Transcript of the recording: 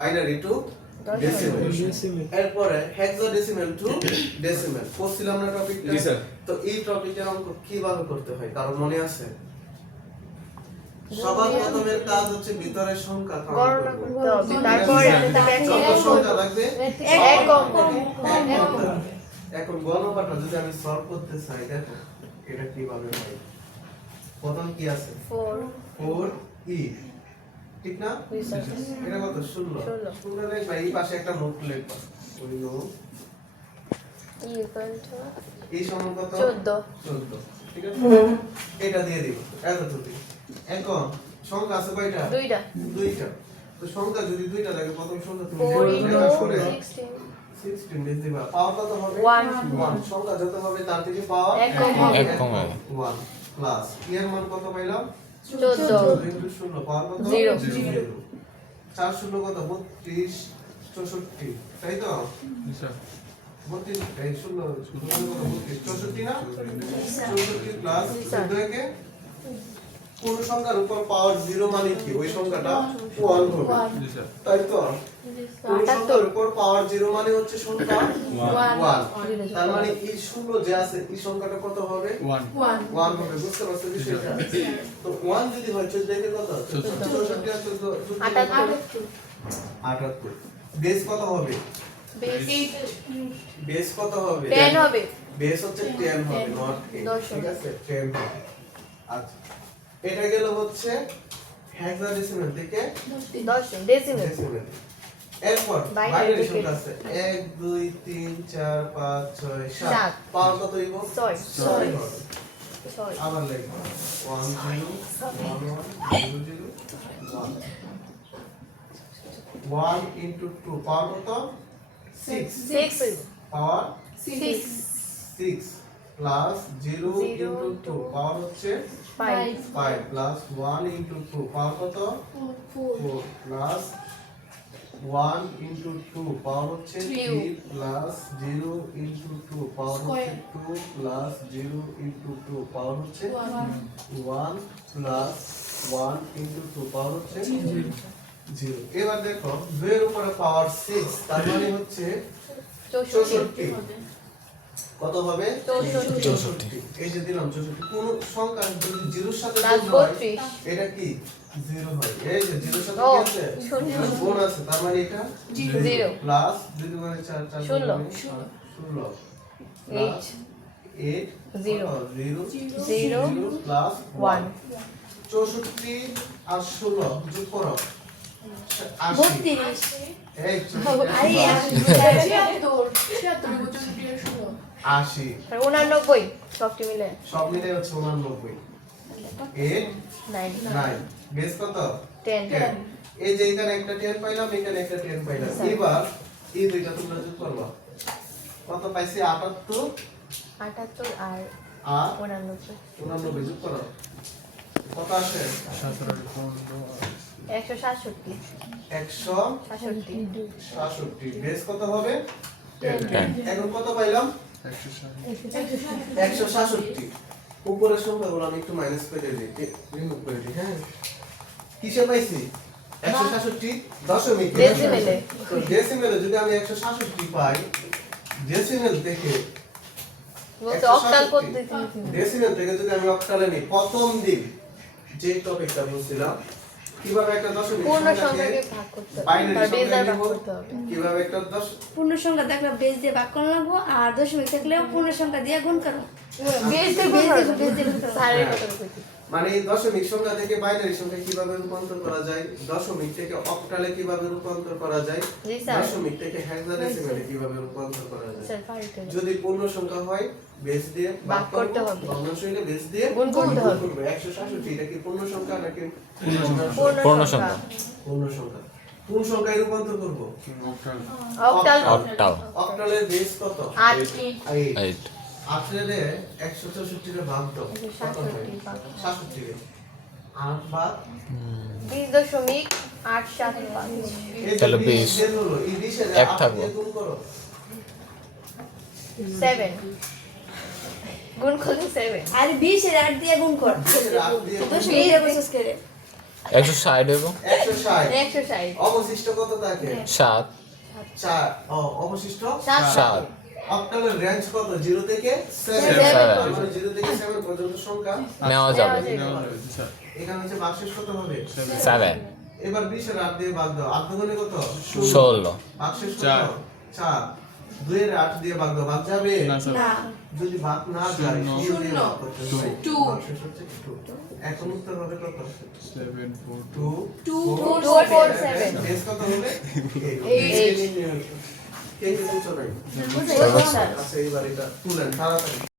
Binary two decimal. এরপরে hexadecimal two decimal. পড়ছিলাম না টপিকটা? জি স্যার। তো এই টপিকের অঙ্ক কিভাবে করতে হয় কারণ মনে আছে? সবার প্রথমের কাজ হচ্ছে ভিতরের সংখ্যা গণনা কাউন্ট করতে হবে, করব। তারপরে যত সংখ্যা লাগবে একক। এখন গণনাটা যদি আমি সলভ করতে চাই, দেখো এটা কিভাবে হয়। প্রথম কি আছে? 4 ই, ঠিক না? এটা কত? 16। 16 লিখবা, এই পাশে একটা নোট লিখবা। ওই নোট এই সমান কত? 14, ঠিক আছে? এটা দিয়ে দিব এতটুকু। এখন সংখ্যা আছে কয়টা? দুইটা। তো সংখ্যা যদি দুইটা থাকে, প্রথম সংখ্যা তুমি 4 লেখা করে 16 16 দিয়ে দিবা। পাওয়ার কত হবে? 1 সংখ্যা যত হবে তার থেকে পাওয়ার এক কম হবে। 1 প্লাস এর মান কত পাইলাম? 14 into 16 পাওয়ার কত? 0 4 শূন্য কত? 32 64, তাই তো? স্যার 32 এই শূন্য শূন্য কত? 32 64 না? 64 প্লাস 14 কে কোন সংখ্যার উপর পাওয়ার 0 মানে কি? ওই সংখ্যাটা 1 হবে, জি স্যার। তাই তো? কোন সংখ্যার উপর পাওয়ার 0 মানে হচ্ছে সংখ্যা 1। তার মানে এই শূন্য যে আছে এই সংখ্যাটা কত হবে? 1 হবে। বুঝতে পারছো বিষয়টা? তো 1 যদি হয় 14 কে কত? 64 আর 14 78। বেস কত হবে? বেস কত হবে? 10 হবে। বেস হচ্ছে 10 হবে, নট 8, ঠিক আছে? 10 হবে। আচ্ছা, এটা গেল হচ্ছে হেক্সাডেসিমেল থেকে ডেসিমেল। ডেসিমেল। এরপর বাইনারি বাইনারি থেকে সংখ্যা আছে 1 2 3 4 5 6 7। 7 পাওয়ার কত হইব? 6 হবে। 6 আবার লিখব 1 0 1 1 0 0 1 1 into 2 পাওয়ার কত? 6 পাওয়ার 6 প্লাস 0 into 2 পাওয়ার হচ্ছে 5 প্লাস 1 into 2 পাওয়ার কত? 4 প্লাস 1 into 2 পাওয়ার হচ্ছে 3 প্লাস 0 into 2 পাওয়ার হচ্ছে 2 প্লাস 0 into 2 পাওয়ার হচ্ছে 1 প্লাস 1 into 2 পাওয়ার হচ্ছে 0। এবার দেখো 2 এর উপরে পাওয়ার 6, তার মানে হচ্ছে 64। কত হবে? 64। এই যে দিলাম 64। কোন সংখ্যা যদি 0 এর সাথে গুণ হয় এটা কি 0 হয়। এই যে 0 এর সাথে কি আছে? গুণ আছে, তার মানে এটা 0 প্লাস 2 মানে 4 4 ষোলো। 16 8 8 0 0 0 প্লাস 1 64 আর 16 যোগ করো 80। এই 80 89 সবটি মিলে সব মিলে হচ্ছে 89। 8 9 বেস কত? 10 এই যে এখানে একটা 10 পাইলাম, এখানে একটা 10 পাইলাম। এবার এই দুইটা তোমরা যোগ করবা, কত পাইছি? 78 78 আর আর 89 যোগ করো, কত আসে? 167 167। বেস কত হবে? 10। এখন কত পাইলাম? 167। উপরের সংখ্যাগুলো আমি একটু মাইনাস করে দিই, রিমুভ করে দিই। হ্যাঁ, কিসে পাইছি? 167 দশমিক ডেসিমেলে। তো ডেসিমেলে যদি আমি 167 পাই, ডেসিমেল থেকে বলতে অক্টাল করতে ডেসিমেল থেকে যদি আমি অক্টালে নিই, প্রথম দিন যে টপিকটা বলছিলাম কিভাবে একটা দশমিক পূর্ণ সংখ্যাকে সংখ্যাকে ভাগ করতে হবে বাইনারি তার বেজ সংখ্যায় দ্বারা নিব, ভাগ করতে হবে কিভাবে একটা পূর্ণ সংখ্যা দেখলে বেজ দিয়ে ভাগ করা লাগবো, আর দশমিক থাকলেও পূর্ণ সংখ্যা দিয়ে গুণ করো। বেজ দিয়ে গুণ করো স্যারের কথা বলছি মানে এই দশমিক সংখ্যা থেকে বাইনারি সংখ্যা কিভাবে রূপান্তর করা যায়, দশমিক থেকে অক্টালে কিভাবে রূপান্তর করা যায়, জি স্যার দশমিক থেকে হেক্সাডেসিমেলে কিভাবে রূপান্তর করা যায়। স্যার পারিতে যদি পূর্ণ সংখ্যা হয় বেস দিয়ে ভাগ করতে হবে। ভগ্নাংশ হলে বেস দিয়ে গুণ করতে হবে। 167 এটা কি পূর্ণ সংখ্যা নাকি পূর্ণ সংখ্যা পূর্ণ সংখ্যা? কোন সংখ্যায় রূপান্তর করব? অক্টাল অক্টালের বেস কত? 8 8। 8 রে 164 রে ভাগ দাও, কত হয়? 67 রে 8 ভাগ 20.875 তাহলে বেস হলো এই 20 এর 8 থাকবো। দিয়ে গুণ করো, 7 গুণ করলে 7 আর 20 এর 8 দিয়ে গুণ কর। 20 এর 8 দিয়ে গুণ করো। দশমিক দিয়ে বসে করে 160 হইব 160 160 অবশিষ্ট কত থাকে 7 4 অবশিষ্ট 7 অক্টালের রেঞ্জ কত 0 থেকে 7 Seven। মানে 0 থেকে 7 পর্যন্ত সংখ্যা নেওয়া যাবে এখানে হচ্ছে ভাগশেষ কত হবে 7 এবার 20 এর 8 দিয়ে ভাগ দাও 8 দুগুণে কত 16 ভাগশেষ কত 4 2 এর 8 দিয়ে ভাগ দাও ভাগ যাবে না যদি ভাগ না যায় শূন্য। 0 দিয়ে ভাগ করতে হবে Two। ভাগশেষ হচ্ছে 2 এখন উত্তর হবে কত 7 4 2 2 4 4 7 বেস কত হবে 8 কে কে বুঝছো নাই বুঝতে আচ্ছা এবার এটা তুলেন তাড়াতাড়ি